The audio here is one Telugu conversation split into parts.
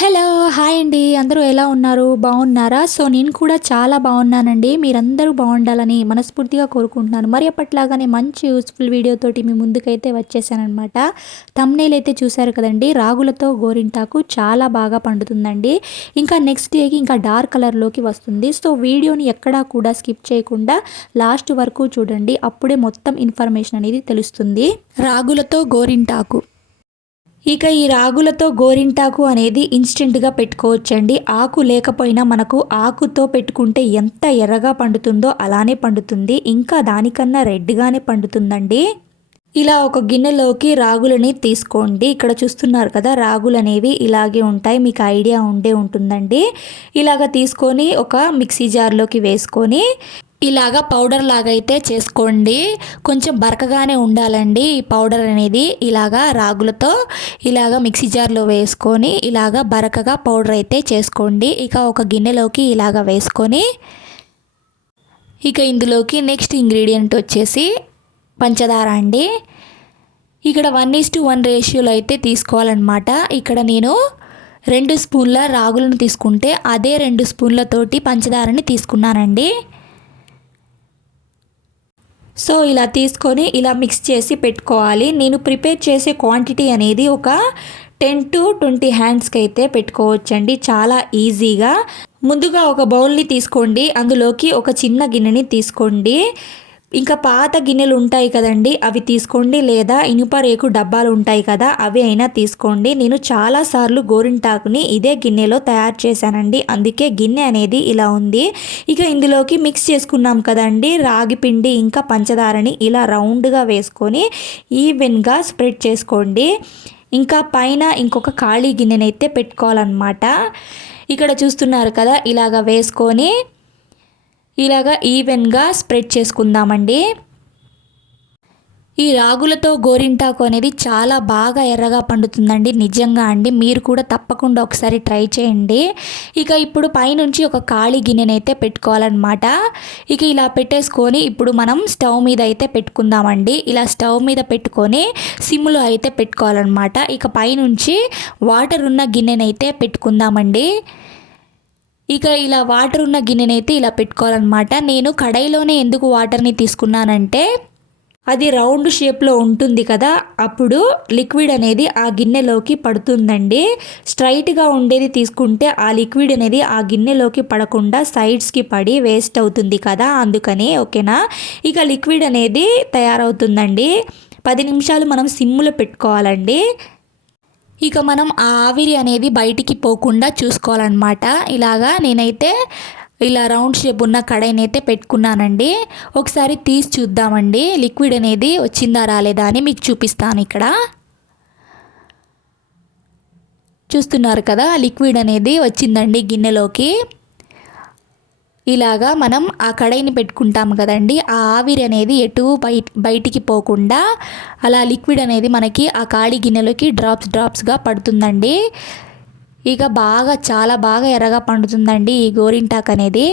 హలో హాయ్ అండి. అందరూ ఎలా ఉన్నారు? బాగున్నారా? సో నేను కూడా చాలా బాగున్నానండి. మీరందరూ బాగుండాలని మనస్ఫూర్తిగా కోరుకుంటున్నాను. మరి అప్పట్లాగానే మంచి యూస్ఫుల్ వీడియోతోటి మీ ముందుకైతే వచ్చేసానమాట తమ్నేల్ అయితే చూశారు కదండి. రాగులతో గోరింటాకు చాలా బాగా పండుతుందండి. ఇంకా నెక్స్ట్ డేకి ఇంకా డార్క్ కలర్లోకి వస్తుంది. సో వీడియోని ఎక్కడా కూడా స్కిప్ చేయకుండా లాస్ట్ వరకు చూడండి. అప్పుడే మొత్తం ఇన్ఫర్మేషన్ అనేది తెలుస్తుంది. రాగులతో గోరింటాకు. ఇక ఈ రాగులతో గోరింటాకు అనేది ఇన్స్టెంట్గా పెట్టుకోవచ్చండి. ఆకు లేకపోయినా మనకు ఆకుతో పెట్టుకుంటే ఎంత ఎర్రగా పండుతుందో అలానే పండుతుంది. ఇంకా దానికన్నా రెడ్గానే పండుతుందండి. ఇలా ఒక గిన్నెలోకి రాగులని తీసుకోండి. ఇక్కడ చూస్తున్నారు కదా రాగులు అనేవి ఇలాగే ఉంటాయి. మీకు ఐడియా ఉండే ఉంటుందండి. ఇలాగ తీసుకొని ఒక మిక్సీ జార్లోకి వేసుకొని ఇలాగా పౌడర్ లాగా అయితే చేసుకోండి. కొంచెం బరకగానే ఉండాలండి ఈ పౌడర్ అనేది. ఇలాగా రాగులతో ఇలాగ మిక్సీ జార్లో వేసుకొని ఇలాగా బరకగా పౌడర్ అయితే చేసుకోండి. ఇక ఒక గిన్నెలోకి ఇలాగ వేసుకొని ఇక ఇందులోకి నెక్స్ట్ ఇంగ్రీడియంట్ వచ్చేసి పంచదార అండి. ఇక్కడ వన్ ఈస్ టు వన్ రేషియోలో అయితే తీసుకోవాలన్నమాట. ఇక్కడ నేను రెండు స్పూన్ల రాగులను తీసుకుంటే అదే రెండు స్పూన్లతోటి పంచదారని తీసుకున్నానండి. సో ఇలా తీసుకొని ఇలా మిక్స్ చేసి పెట్టుకోవాలి. నేను ప్రిపేర్ చేసే క్వాంటిటీ అనేది ఒక టెన్ టు ట్వంటీ హ్యాండ్స్కి అయితే పెట్టుకోవచ్చండి. చాలా ఈజీగా ముందుగా ఒక బౌల్ని తీసుకోండి. అందులోకి ఒక చిన్న గిన్నెని తీసుకోండి. ఇంకా పాత గిన్నెలు ఉంటాయి కదండి అవి తీసుకోండి. లేదా ఇనుప రేకు డబ్బాలు ఉంటాయి కదా అవి అయినా తీసుకోండి. నేను చాలాసార్లు గోరింటాకుని ఇదే గిన్నెలో తయారు చేశానండి. అందుకే గిన్నె అనేది ఇలా ఉంది. ఇక ఇందులోకి మిక్స్ చేసుకున్నాం కదండి. రాగి పిండి ఇంకా పంచదారని ఇలా రౌండ్గా వేసుకొని ఈవెన్గా స్ప్రెడ్ చేసుకోండి. ఇంకా పైన ఇంకొక ఖాళీ గిన్నెనైతే పెట్టుకోవాలన్నమాట. ఇక్కడ చూస్తున్నారు కదా ఇలాగ వేసుకొని ఇలాగా ఈవెన్గా స్ప్రెడ్ చేసుకుందామండి. ఈ రాగులతో గోరింటాకు అనేది చాలా బాగా ఎర్రగా పండుతుందండి. నిజంగా అండి మీరు కూడా తప్పకుండా ఒకసారి ట్రై చేయండి. ఇక ఇప్పుడు పైనుంచి ఒక ఖాళీ గిన్నెనైతే పెట్టుకోవాలన్నమాట. ఇక ఇలా పెట్టేసుకొని ఇప్పుడు మనం స్టవ్ మీద అయితే పెట్టుకుందామండి. ఇలా స్టవ్ మీద పెట్టుకొని సిమ్లో అయితే పెట్టుకోవాలన్నమాట. ఇక పైనుంచి వాటర్ ఉన్న గిన్నెనైతే పెట్టుకుందామండి. ఇక ఇలా వాటర్ ఉన్న గిన్నెనైతే ఇలా పెట్టుకోవాలన్నమాట. నేను కడాయిలోనే ఎందుకు వాటర్ని తీసుకున్నానంటే అది రౌండ్ షేప్లో ఉంటుంది కదా అప్పుడు లిక్విడ్ అనేది ఆ గిన్నెలోకి పడుతుందండి. స్ట్రైట్గా ఉండేది తీసుకుంటే ఆ లిక్విడ్ అనేది ఆ గిన్నెలోకి పడకుండా సైడ్స్కి పడి వేస్ట్ అవుతుంది కదా అందుకని ఓకేనా? ఇక లిక్విడ్ అనేది తయారవుతుందండి. పది నిమిషాలు మనం సిమ్లో పెట్టుకోవాలండి. ఇక మనం ఆ ఆవిరి అనేది బయటికి పోకుండా చూసుకోవాలన్నమాట. ఇలాగా నేనైతే ఇలా రౌండ్ షేప్ ఉన్న కడాయిని అయితే పెట్టుకున్నానండి. ఒకసారి తీసి చూద్దామండి. లిక్విడ్ అనేది వచ్చిందా రాలేదా అని మీకు చూపిస్తాను ఇక్కడ. చూస్తున్నారు కదా లిక్విడ్ అనేది వచ్చిందండి గిన్నెలోకి. ఇలాగా మనం ఆ కడాయిని పెట్టుకుంటాం కదండి. ఆ ఆవిరి అనేది ఎటు బయట బయటికి పోకుండా అలా లిక్విడ్ అనేది మనకి ఆ ఖాళీ గిన్నెలోకి డ్రాప్స్ డ్రాప్స్గా పడుతుందండి. ఇక బాగా చాలా బాగా ఎర్రగా పండుతుందండి ఈ గోరింటాక్ అనేది.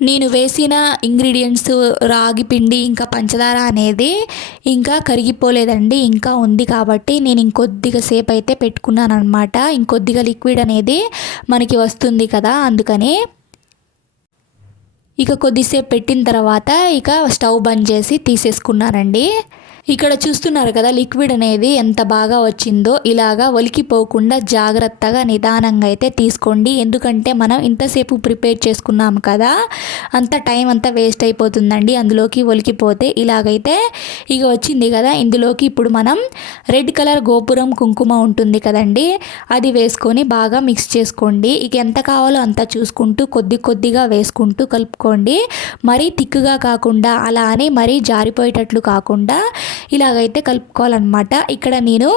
నేను వేసిన ఇంగ్రీడియంట్స్ రాగి పిండి ఇంకా పంచదార అనేది ఇంకా కరిగిపోలేదండి. ఇంకా ఉంది కాబట్టి నేను ఇంకొద్దిగా సేపు అయితే పెట్టుకున్నాను అనమాట ఇంకొద్దిగా లిక్విడ్ అనేది మనకి వస్తుంది కదా అందుకని. ఇక కొద్దిసేపు పెట్టిన తర్వాత ఇక స్టవ్ బంద్ చేసి తీసేసుకున్నానండి. ఇక్కడ చూస్తున్నారు కదా లిక్విడ్ అనేది ఎంత బాగా వచ్చిందో ఇలాగా ఒలికిపోకుండా జాగ్రత్తగా నిదానంగా అయితే తీసుకోండి. ఎందుకంటే మనం ఇంతసేపు ప్రిపేర్ చేసుకున్నాం కదా అంత టైం అంతా వేస్ట్ అయిపోతుందండి అందులోకి ఒలికిపోతే. ఇలాగైతే ఇక వచ్చింది కదా ఇందులోకి ఇప్పుడు మనం రెడ్ కలర్ గోపురం కుంకుమ ఉంటుంది కదండి అది వేసుకొని బాగా మిక్స్ చేసుకోండి. ఇక ఎంత కావాలో అంత చూసుకుంటూ కొద్ది కొద్దిగా వేసుకుంటూ కలుపుకోండి. మరీ తిక్కుగా కాకుండా అలా అని మరీ జారిపోయేటట్లు కాకుండా ఇలాగైతే కలుపుకోవాలన్నమాట. ఇక్కడ నేను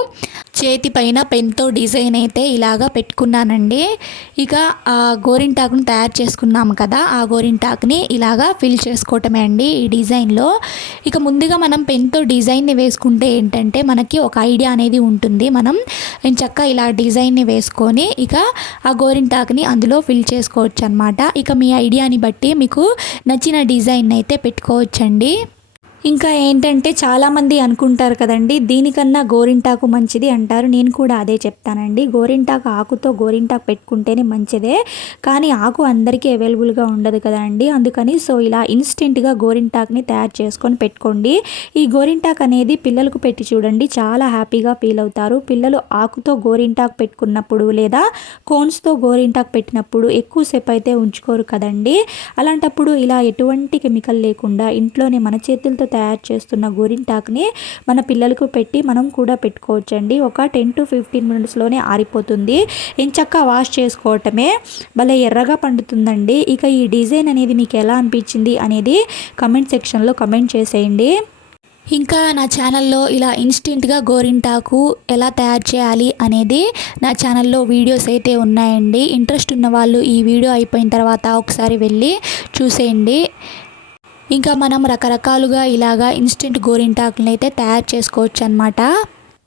చేతి పైన పెన్తో డిజైన్ అయితే ఇలాగా పెట్టుకున్నానండి. ఇక ఆ గోరింటాకును తయారు చేసుకున్నాం కదా ఆ గోరింటాకుని ఇలాగా ఫిల్ చేసుకోవటమే అండి ఈ డిజైన్లో. ఇక ముందుగా మనం పెన్తో డిజైన్ని వేసుకుంటే ఏంటంటే మనకి ఒక ఐడియా అనేది ఉంటుంది. మనం చక్క ఇలా డిజైన్ని వేసుకొని ఇక ఆ గోరింటాకుని అందులో ఫిల్ చేసుకోవచ్చు అనమాట ఇక మీ ఐడియాని బట్టి మీకు నచ్చిన డిజైన్ అయితే పెట్టుకోవచ్చండి. ఇంకా ఏంటంటే చాలామంది అనుకుంటారు కదండి దీనికన్నా గోరింటాకు మంచిది అంటారు. నేను కూడా అదే చెప్తానండి. గోరింటాకు ఆకుతో గోరింటాకు పెట్టుకుంటేనే మంచిదే. కానీ ఆకు అందరికీ అవైలబుల్గా ఉండదు కదండి. అందుకని సో ఇలా ఇన్స్టెంట్గా గోరింటాక్ని తయారు చేసుకొని పెట్టుకోండి. ఈ గోరింటాక్ అనేది పిల్లలకు పెట్టి చూడండి చాలా హ్యాపీగా ఫీల్ అవుతారు. పిల్లలు ఆకుతో గోరింటాకు పెట్టుకున్నప్పుడు లేదా కోన్స్తో గోరింటాకు పెట్టినప్పుడు ఎక్కువసేపు అయితే ఉంచుకోరు కదండి. అలాంటప్పుడు ఇలా ఎటువంటి కెమికల్ లేకుండా ఇంట్లోనే మన చేతులతో తయారు చేస్తున్న గోరింటాక్ని మన పిల్లలకు పెట్టి మనం కూడా పెట్టుకోవచ్చండి. ఒక టెన్ టు ఫిఫ్టీన్ మినిట్స్లోనే ఆరిపోతుంది. ఇంచక్క వాష్ చేసుకోవటమే భలే ఎర్రగా పండుతుందండి. ఇక ఈ డిజైన్ అనేది మీకు ఎలా అనిపించింది అనేది కమెంట్ సెక్షన్లో కమెంట్ చేసేయండి. ఇంకా నా ఛానల్లో ఇలా ఇన్స్టెంట్గా గోరింటాకు ఎలా తయారు చేయాలి అనేది నా ఛానల్లో వీడియోస్ అయితే ఉన్నాయండి. ఇంట్రెస్ట్ ఉన్న వాళ్ళు ఈ వీడియో అయిపోయిన తర్వాత ఒకసారి వెళ్ళి చూసేయండి. ఇంకా మనం రకరకాలుగా ఇలాగా ఇన్స్టెంట్ గోరింటాకులను అయితే తయారు చేసుకోవచ్చు అనమాట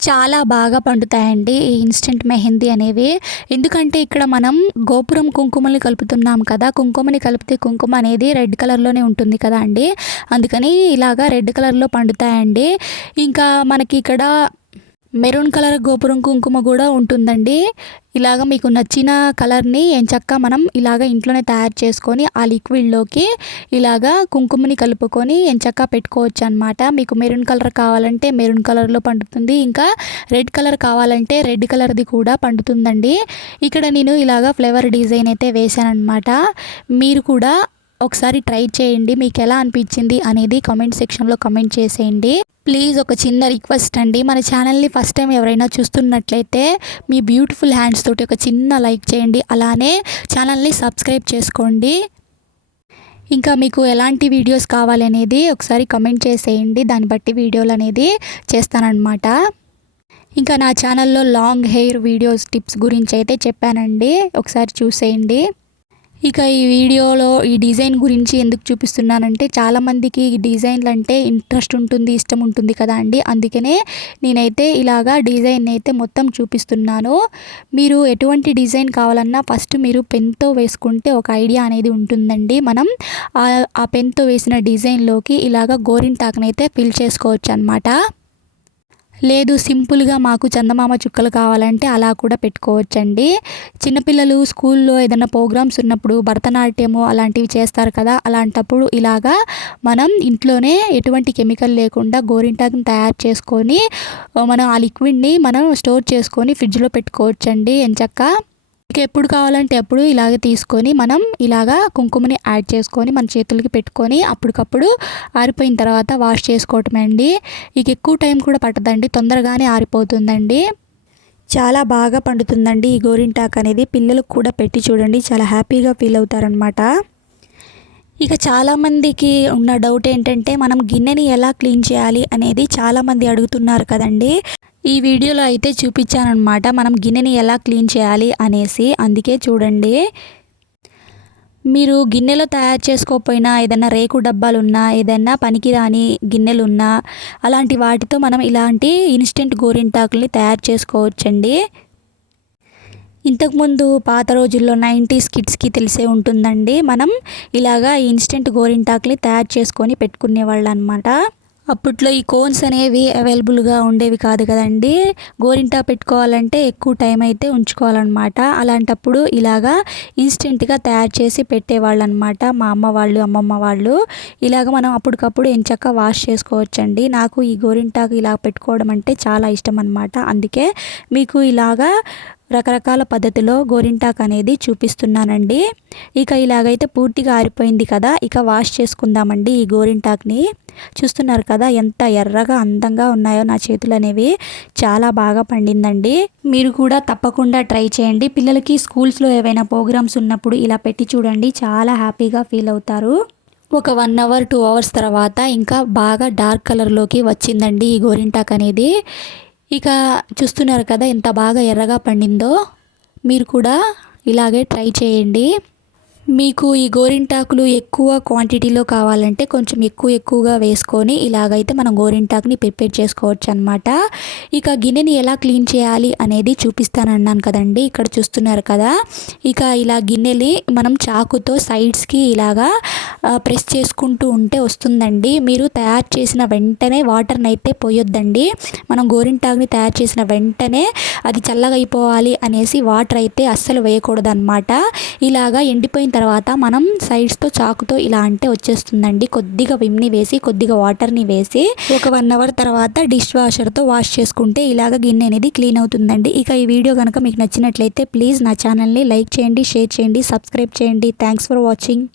చాలా బాగా పండుతాయండి ఈ ఇన్స్టెంట్ మెహందీ అనేవి. ఎందుకంటే ఇక్కడ మనం గోపురం కుంకుమని కలుపుతున్నాం కదా కుంకుమని కలిపితే కుంకుమ అనేది రెడ్ కలర్లోనే ఉంటుంది కదా అండి. అందుకని ఇలాగా రెడ్ కలర్లో పండుతాయండి. ఇంకా మనకి ఇక్కడ మెరూన్ కలర్ గోపురం కుంకుమ కూడా ఉంటుందండి. ఇలాగ మీకు నచ్చిన కలర్ని ఎంచక్క మనం ఇలాగ ఇంట్లోనే తయారు చేసుకొని ఆ లిక్విడ్లోకి ఇలాగ కుంకుమని కలుపుకొని ఎంచక్క పెట్టుకోవచ్చు అనమాట మీకు మెరూన్ కలర్ కావాలంటే మెరూన్ కలర్లో పండుతుంది. ఇంకా రెడ్ కలర్ కావాలంటే రెడ్ కలర్ది కూడా పండుతుందండి. ఇక్కడ నేను ఇలాగ ఫ్లేవర్ డిజైన్ అయితే వేసాను అనమాట మీరు కూడా ఒకసారి ట్రై చేయండి మీకు ఎలా అనిపించింది అనేది కామెంట్ సెక్షన్లో కమెంట్ చేసేయండి. ప్లీజ్ ఒక చిన్న రిక్వెస్ట్ అండి మన ఛానల్ని ఫస్ట్ టైం ఎవరైనా చూస్తున్నట్లయితే మీ బ్యూటిఫుల్ హ్యాండ్స్ తోటి ఒక చిన్న లైక్ చేయండి అలానే ఛానల్ని సబ్స్క్రైబ్ చేసుకోండి. ఇంకా మీకు ఎలాంటి వీడియోస్ కావాలనేది ఒకసారి కమెంట్ చేసేయండి దాన్ని బట్టి వీడియోలు అనేది చేస్తానన్నమాట. ఇంకా నా ఛానల్లో లాంగ్ హెయిర్ వీడియోస్ టిప్స్ గురించి అయితే చెప్పానండి ఒకసారి చూసేయండి. ఇక ఈ వీడియోలో ఈ డిజైన్ గురించి ఎందుకు చూపిస్తున్నానంటే చాలామందికి ఈ డిజైన్లు అంటే ఇంట్రెస్ట్ ఉంటుంది ఇష్టం ఉంటుంది కదా అండి. అందుకనే నేనైతే ఇలాగా డిజైన్ అయితే మొత్తం చూపిస్తున్నాను. మీరు ఎటువంటి డిజైన్ కావాలన్నా ఫస్ట్ మీరు పెన్తో వేసుకుంటే ఒక ఐడియా అనేది ఉంటుందండి. మనం ఆ పెన్తో వేసిన డిజైన్లోకి ఇలాగ గోరింటాకునైతే ఫిల్ చేసుకోవచ్చు అనమాట లేదు సింపుల్గా మాకు చందమామ చుక్కలు కావాలంటే అలా కూడా పెట్టుకోవచ్చండి. చిన్నపిల్లలు స్కూల్లో ఏదైనా ప్రోగ్రామ్స్ ఉన్నప్పుడు భరతనాట్యము అలాంటివి చేస్తారు కదా అలాంటప్పుడు ఇలాగా మనం ఇంట్లోనే ఎటువంటి కెమికల్ లేకుండా గోరింటాకుని తయారు చేసుకొని మనం ఆ లిక్విడ్ని మనం స్టోర్ చేసుకొని ఫ్రిడ్జ్లో పెట్టుకోవచ్చండి. ఎంచక్క ఎప్పుడు కావాలంటే అప్పుడు ఇలాగ తీసుకొని మనం ఇలాగా కుంకుమని యాడ్ చేసుకొని మన చేతులకి పెట్టుకొని అప్పటికప్పుడు ఆరిపోయిన తర్వాత వాష్ చేసుకోవటమే అండి. ఇక ఎక్కువ టైం కూడా పట్టదండి. తొందరగానే ఆరిపోతుందండి. చాలా బాగా పండుతుందండి ఈ గోరింటాక్ అనేది. పిల్లలకు కూడా పెట్టి చూడండి. చాలా హ్యాపీగా ఫీల్ అవుతారనమాట ఇక చాలామందికి ఉన్న డౌట్ ఏంటంటే మనం గిన్నెని ఎలా క్లీన్ చేయాలి అనేది చాలామంది అడుగుతున్నారు కదండి. ఈ వీడియోలో అయితే చూపించానమాట మనం గిన్నెని ఎలా క్లీన్ చేయాలి అనేసి. అందుకే చూడండి. మీరు గిన్నెలో తయారు చేసుకోకపోయినా ఏదైనా రేకు డబ్బాలు ఉన్నా ఏదైనా పనికిరాని గిన్నెలు ఉన్నా అలాంటి వాటితో మనం ఇలాంటి ఇన్స్టెంట్ గోరింటాకుల్ని తయారు చేసుకోవచ్చండి. ఇంతకుముందు పాత రోజుల్లో నైంటీస్ కిడ్స్కి తెలిసే ఉంటుందండి. మనం ఇలాగా ఇన్స్టెంట్ గోరింటాకుని తయారు చేసుకొని పెట్టుకునేవాళ్ళు అనమాట అప్పట్లో ఈ కోన్స్ అనేవి అవైలబుల్గా ఉండేవి కాదు కదండి. గోరింటా పెట్టుకోవాలంటే ఎక్కువ టైం అయితే ఉంచుకోవాలన్నమాట. అలాంటప్పుడు ఇలాగా ఇన్స్టెంట్గా తయారు చేసి పెట్టేవాళ్ళు అనమాట మా అమ్మ వాళ్ళు అమ్మమ్మ వాళ్ళు. ఇలాగ మనం అప్పటికప్పుడు ఎంచక్క వాష్ చేసుకోవచ్చండి. నాకు ఈ గోరింటాకు ఇలా పెట్టుకోవడం అంటే చాలా ఇష్టం అనమాట అందుకే మీకు ఇలాగా రకరకాల పద్ధతిలో గోరింటాక్ అనేది చూపిస్తున్నానండి. ఇక ఇలాగైతే పూర్తిగా ఆరిపోయింది కదా ఇక వాష్ చేసుకుందామండి ఈ గోరింటాక్ని. చూస్తున్నారు కదా ఎంత ఎర్రగా అందంగా ఉన్నాయో నా చేతులు అనేవి. చాలా బాగా పండిందండి. మీరు కూడా తప్పకుండా ట్రై చేయండి. పిల్లలకి స్కూల్స్లో ఏవైనా ప్రోగ్రామ్స్ ఉన్నప్పుడు ఇలా పెట్టి చూడండి చాలా హ్యాపీగా ఫీల్ అవుతారు. ఒక వన్ అవర్ టూ అవర్స్ తర్వాత ఇంకా బాగా డార్క్ కలర్లోకి వచ్చిందండి ఈ గోరింటాక్ అనేది. ఇక చూస్తున్నారు కదా ఎంత బాగా ఎర్రగా పండిందో మీరు కూడా ఇలాగే ట్రై చేయండి. మీకు ఈ గోరింటాకులు ఎక్కువ క్వాంటిటీలో కావాలంటే కొంచెం ఎక్కువ ఎక్కువగా వేసుకొని ఇలాగైతే మనం గోరింటాకుని ప్రిపేర్ చేసుకోవచ్చు అనమాట ఇక గిన్నెని ఎలా క్లీన్ చేయాలి అనేది చూపిస్తానన్నాను కదండి. ఇక్కడ చూస్తున్నారు కదా. ఇక ఇలా గిన్నెని మనం చాకుతో సైడ్స్కి ఇలాగా ప్రెస్ చేసుకుంటూ ఉంటే వస్తుందండి. మీరు తయారు చేసిన వెంటనే వాటర్ని అయితే పోయొద్దండి. మనం గోరింటాకుని తయారు చేసిన వెంటనే అది చల్లగా అయిపోవాలి అనేసి వాటర్ అయితే అస్సలు వేయకూడదు అనమాట ఇలాగా ఎండిపోయిన తర్వాత మనం సైడ్స్తో చాకుతో ఇలా అంటే వచ్చేస్తుందండి. కొద్దిగా విమ్ని వేసి కొద్దిగా వాటర్ని వేసి ఒక వన్ అవర్ తర్వాత డిష్ వాషర్తో వాష్ చేసుకుంటే ఇలాగ గిన్నె అనేది క్లీన్ అవుతుందండి. ఇక ఈ వీడియో కనుక మీకు నచ్చినట్లయితే ప్లీజ్ నా ఛానల్ని లైక్ చేయండి షేర్ చేయండి సబ్స్క్రైబ్ చేయండి. Thanks for watching